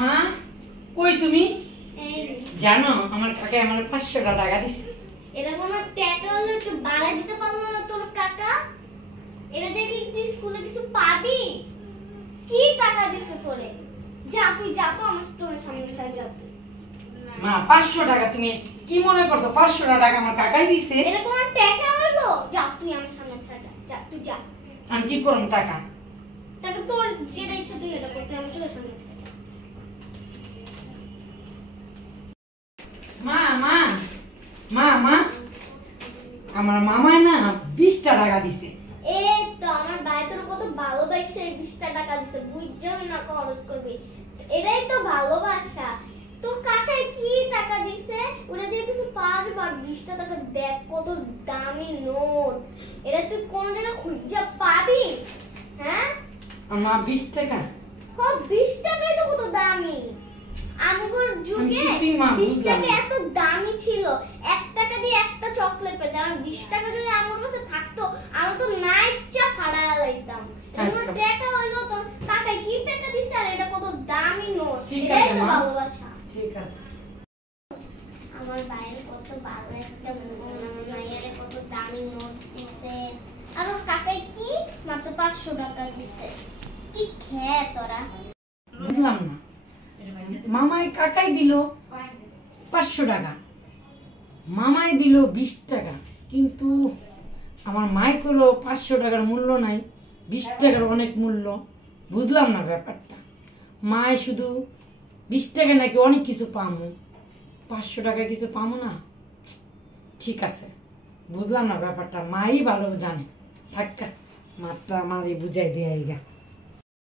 মা কই তুমি? জানো আমার কাকা আমার 500 টাকা দিছে। এরকম টাকা হলো একটু বাড়াই দিতে পারলো না তোর কাকা? এটা দেখি তুই স্কুলে কিছু পাবি? কি টাকা দিছে তোরে? যা তুই যা তো আমার তোর সামনে খাই যা তুই। মা 500 টাকা তুমি কি মনে করছো? 500 টাকা আমার কাকাই দিছে। এরকম টাকা হলো? যা তুই আমার সামনে খাই যা, যা তুই যা। আমি কি করব টাকা? টাকা তোর যেটা ইচ্ছা তুই এটা করতে আমার চলে সামনে খাই যা। মা মা মা মা আমার মামায় না 20 টাকা দিছে। এই তো আমার ভাই তোর কত ভালোবাসে 20 টাকা দিছে, বুঝছস না খরচ করবি। এটাই তো ভালোবাসা। তোর কাকাই কি টাকা দিছে? ওটা দিয়ে কিছু পাওয়া বা 20 টাকা দেখ কত দামি নোট। এটা তুই কোন জায়গায় খুঁজে পাবি? হ্যাঁ আমার 20 টাকা। হ্যাঁ 20 টাকাই তো কত দামি। আমগর যুগে 20 টাকা এত দামি ছিল। 1 টাকা দিয়ে একটা চকলেট পেতাম। আর 20 টাকা যদি আমার কাছে থাকতো আমি তো নাইচা ফাড়ায়া লাইতাম। এমন টাকা হইলো তো কাকাই কি টাকা দিছে আর এটা কত দামি নোট। এটাই তো ভালোবাসা। ঠিক আছে। আমার বাইরে কত ভালো একটা মন, আমার মায়ের কত দামি নোট দিছে। আর ওর কাকাই কি মাত্র 500 টাকা দিছে। কি খেয়ে তোরা? বুঝলাম না। মামাই কাকাই দিল 500 টাকা, মামাই দিল 20 টাকা, কিন্তু আমার মাই করলো 500 টাকার মূল্য নাই, 20 টাকার অনেক মূল্য। বুঝলাম না ব্যাপারটা। মায় শুধু 20 টাকা নাকি অনেক কিছু পামো, 500 টাকায় কিছু পামো না। ঠিক আছে, বুঝলাম না ব্যাপারটা। মাই ভালো জানে। থাক্কা মাত্রা আমার বুঝাই দেয়া।